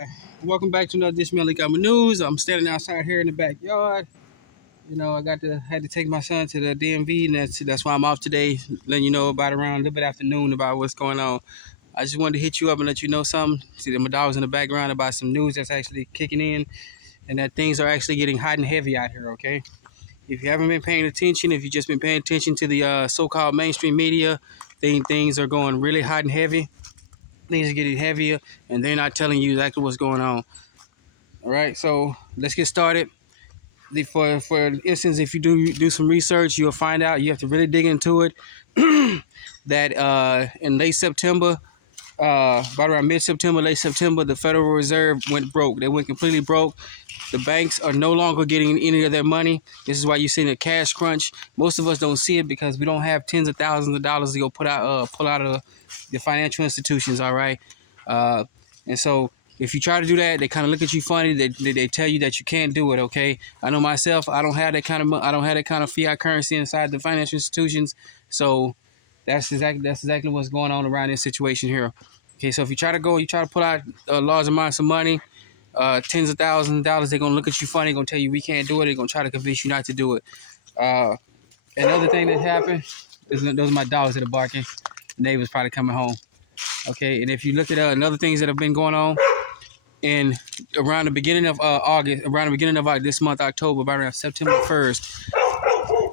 Hi, welcome back to another edition of Lick News. I'm standing outside here in the backyard. I had to take my son to the DMV, and that's why I'm off today, letting you know about around a little bit after noon about what's going on. I just wanted to hit you up and let you know something. See that my dog's in the background about some news that's actually kicking in, and that things are actually getting hot and heavy out here. Okay, if you haven't been paying attention, if you've just been paying attention to the so-called mainstream media, things are going really hot and heavy. Things are getting heavier, and they're not telling you exactly what's going on. All right, so let's get started. For instance, if you do some research, you'll find out you have to really dig into it. That in late September, about around mid-September, late September, the Federal Reserve went broke. They went completely broke. The banks are no longer getting any of their money. This is why you're seeing a cash crunch. Most of us don't see it because we don't have tens of thousands of dollars to go pull out of the financial institutions. All right, and so if you try to do that, they kind of look at you funny. They tell you that you can't do it. Okay, I know myself. I don't have that kind of fiat currency inside the financial institutions. So that's exactly what's going on around this situation here. Okay, so if you try to pull out large amounts of money, tens of thousands of dollars, they're gonna look at you funny, gonna tell you we can't do it. They're gonna try to convince you not to do it. Another thing that happened, those are my dogs that are barking. The neighbors probably coming home. Okay, and if you look at another things that have been going on, in around the beginning of August, around the beginning of this month, October, about around September 1st,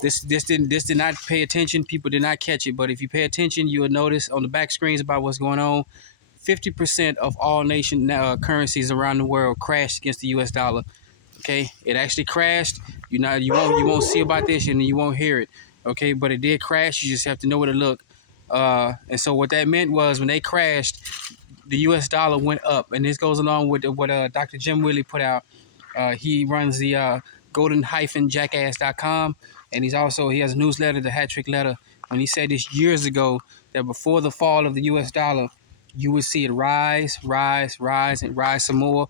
this did not pay attention. People did not catch it, but if you pay attention, you will notice on the back screens about what's going on. 50% of all nation currencies around the world crashed against the U.S. dollar. Okay, it actually crashed. You won't see about this and you won't hear it. Okay, but it did crash. You just have to know where to look. And so what that meant was when they crashed, the U.S. dollar went up, and this goes along with what Dr. Jim Willie put out. He runs the golden-jackass.com, and he has a newsletter, the Hat Trick Letter, and he said this years ago that before the fall of the U.S. dollar, you would see it rise, and rise some more,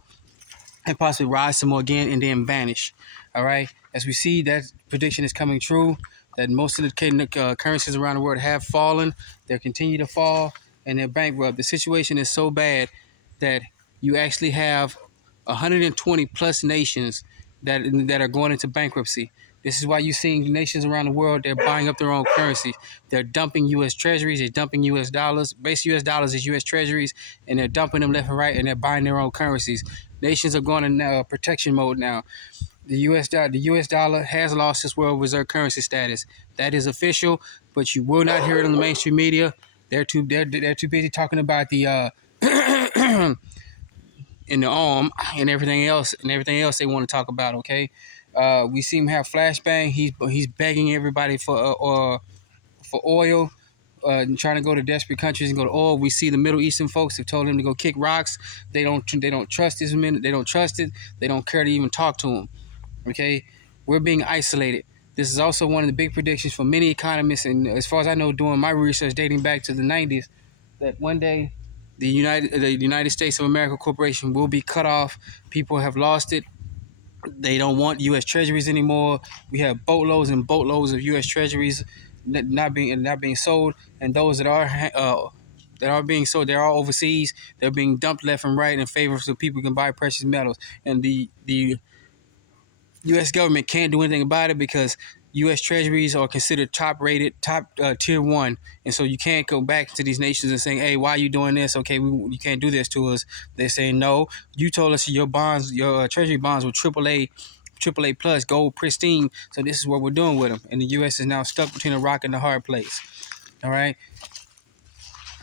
and possibly rise some more again, and then vanish. All right, as we see, that prediction is coming true. That most of the currencies around the world have fallen. They'll continue to fall, and they're bankrupt. The situation is so bad that you actually have 120 plus nations that are going into bankruptcy. This is why you're seeing nations around the world, they're buying up their own currency. They're dumping U.S. treasuries. They're dumping U.S. dollars. Base U.S. dollars is U.S. treasuries, and they're dumping them left and right, and they're buying their own currencies. Nations are going in protection mode now. The U.S. dollar has lost its world reserve currency status. That is official, but you will not hear it on the mainstream media. They're too busy talking about the in the arm and everything else they want to talk about. Okay, we see him have flashbang. He's begging everybody for oil. Trying to go to desperate countries and go to oil. We see the Middle Eastern folks have told him to go kick rocks. They don't trust this man. They don't trust it. They don't care to even talk to him. Okay, we're being isolated. This is also one of the big predictions for many economists, and as far as I know, doing my research dating back to the 90s, that one day the United States of America Corporation will be cut off. People have lost it. They don't want U.S. Treasuries anymore. We have boatloads and boatloads of U.S. Treasuries not being sold, and those that are being sold, they're all overseas. They're being dumped left and right in favor so people can buy precious metals, and the U.S. government can't do anything about it because U.S. treasuries are considered top tier one. And so you can't go back to these nations and saying, hey, why are you doing this? Okay, you can't do this to us. They're saying, no, you told us your treasury bonds were AAA plus, gold pristine. So this is what we're doing with them. And the U.S. is now stuck between a rock and a hard place. All right.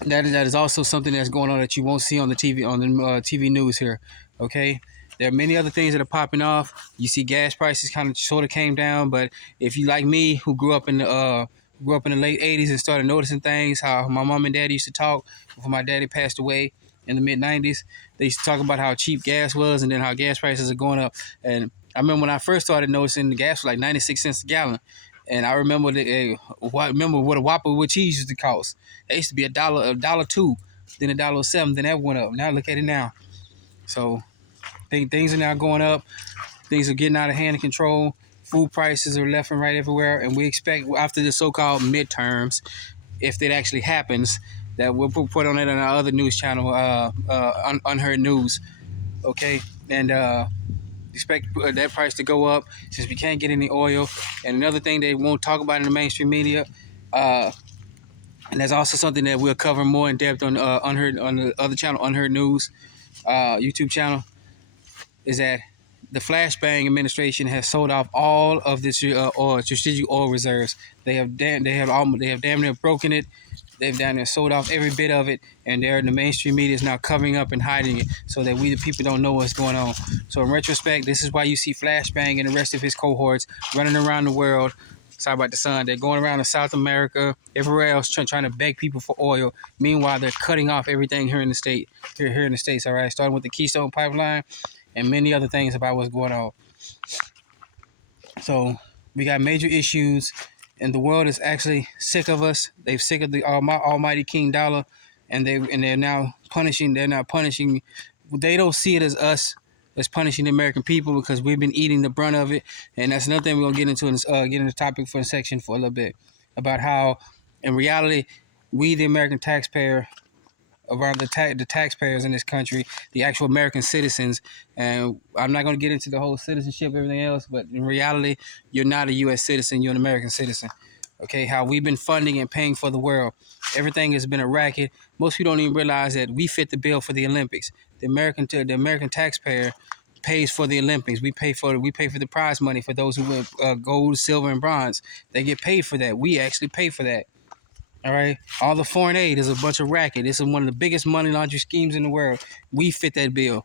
That is also something that's going on that you won't see on the TV news here. Okay. There are many other things that are popping off. You see gas prices kind of sort of came down, but if you like me, who grew up in the late 80s and started noticing things, how my mom and dad used to talk before my daddy passed away in the mid 90s, they used to talk about how cheap gas was and then how gas prices are going up. And I remember when I first started noticing the gas was like 96 cents a gallon. And I remember what a Whopper with cheese used to cost. It used to be $1.02, then $1.07, then that went up. Now look at it now. So things are now going up. Things are getting out of hand and control. Food prices are left and right everywhere. And we expect after the so-called midterms, if that actually happens, that we'll put on it on our other news channel, Unheard News. okay, and expect that price to go up since we can't get any oil. And another thing they won't talk about in the mainstream media, uh, and that's also something that we'll cover more in depth on Unheard, on the other channel, Unheard News YouTube channel, is that the flashbang administration has sold off all of this oil, strategic oil reserves. They have damn near broken it. They've down there sold off every bit of it, and the mainstream media is now covering up and hiding it so that we the people don't know what's going on. So in retrospect, this is why you see Flashbang and the rest of his cohorts running around the world. Sorry about the sun. They're going around to South America, everywhere else, trying to beg people for oil. Meanwhile, they're cutting off everything here in the state, here in the states. All right, starting with the Keystone Pipeline and many other things about what's going on. So we got major issues, and the world is actually sick of us. They've sick of the almighty King Dollar, and they're now punishing. They're not punishing. They don't see it as us as punishing the American people because we've been eating the brunt of it. And that's another thing we're gonna get into in this, get into the topic for a section for a little bit about how, in reality, we the American taxpayer, around the taxpayers in this country, the actual American citizens. And I'm not going to get into the whole citizenship, everything else, but in reality, you're not a U.S. citizen, you're an American citizen. Okay, how we've been funding and paying for the world. Everything has been a racket. Most people don't even realize that we fit the bill for the Olympics. The American taxpayer pays for the Olympics. We pay for the prize money for those who win gold, silver, and bronze. They get paid for that. We actually pay for that. All right. All the foreign aid is a bunch of racket. This is one of the biggest money laundering schemes in the world. We fit that bill.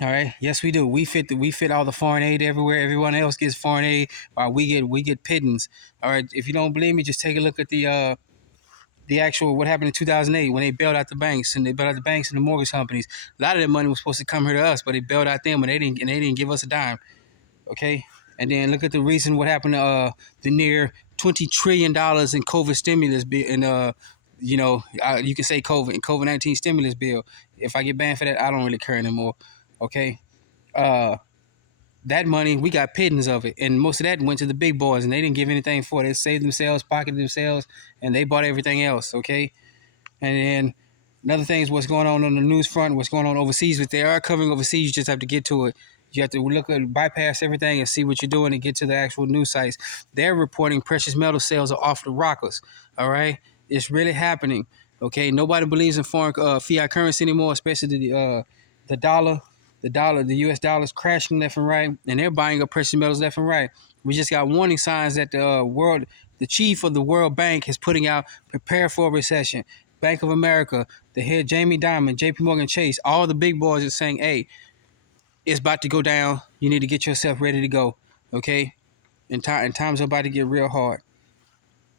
All right. Yes, we do. We fit all the foreign aid everywhere. Everyone else gets foreign aid while we get pittance. All right. If you don't believe me, just take a look at the actual what happened in 2008 when they bailed out the banks and the mortgage companies. A lot of that money was supposed to come here to us, but they bailed out them and they didn't give us a dime. Okay. And then look at the reason what happened to the near $20 trillion in COVID stimulus bill, and you can say COVID-19 stimulus bill. If I get banned for that, I don't really care anymore. Okay, that money we got pittance of it, and most of that went to the big boys, and they didn't give anything for it. They saved themselves, pocketed themselves, and they bought everything else. Okay, and then another thing is what's going on the news front, what's going on overseas. But they are covering overseas. You just have to get to it. You have to bypass everything and see what you're doing and get to the actual news sites. They're reporting precious metal sales are off the rockers. All right, it's really happening. Okay, nobody believes in foreign fiat currency anymore, especially the dollar. The U.S. dollar is crashing left and right, and they're buying up precious metals left and right. We just got warning signs that the chief of the World Bank is putting out, prepare for a recession. Bank of America, the head Jamie Dimon, J.P. Morgan Chase, all the big boys are saying, hey, it's about to go down. You need to get yourself ready to go, okay? And times are about to get real hard.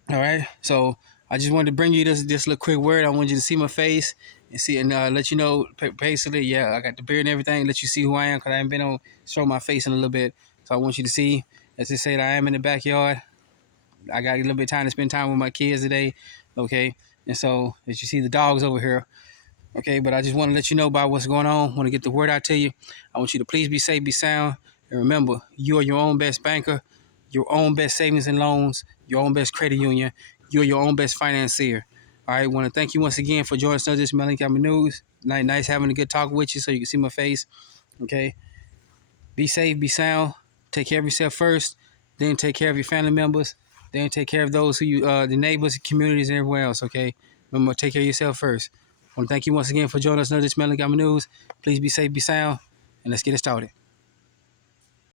All right? So I just wanted to bring you this little quick word. I want you to see my face and see and let you know, basically, yeah, I got the beard and everything, let you see who I am because I haven't been on show my face in a little bit. So I want you to see, as they say, that I am in the backyard. I got a little bit of time to spend time with my kids today, okay? And so, as you see the dogs over here, okay, but I just want to let you know about what's going on. I want to get the word out to you. I want you to please be safe, be sound. And remember, you are your own best banker, your own best savings and loans, your own best credit union. You're your own best financier. All right, I want to thank you once again for joining us on this Melanie County News. Nice having a good talk with you so you can see my face. Okay, be safe, be sound. Take care of yourself first, then take care of your family members, then take care of those who you, the neighbors, communities, and everywhere else. Okay, remember, take care of yourself first. I want to thank you once again for joining us on this Melanie County News. Please be safe, be sound, and let's get it started.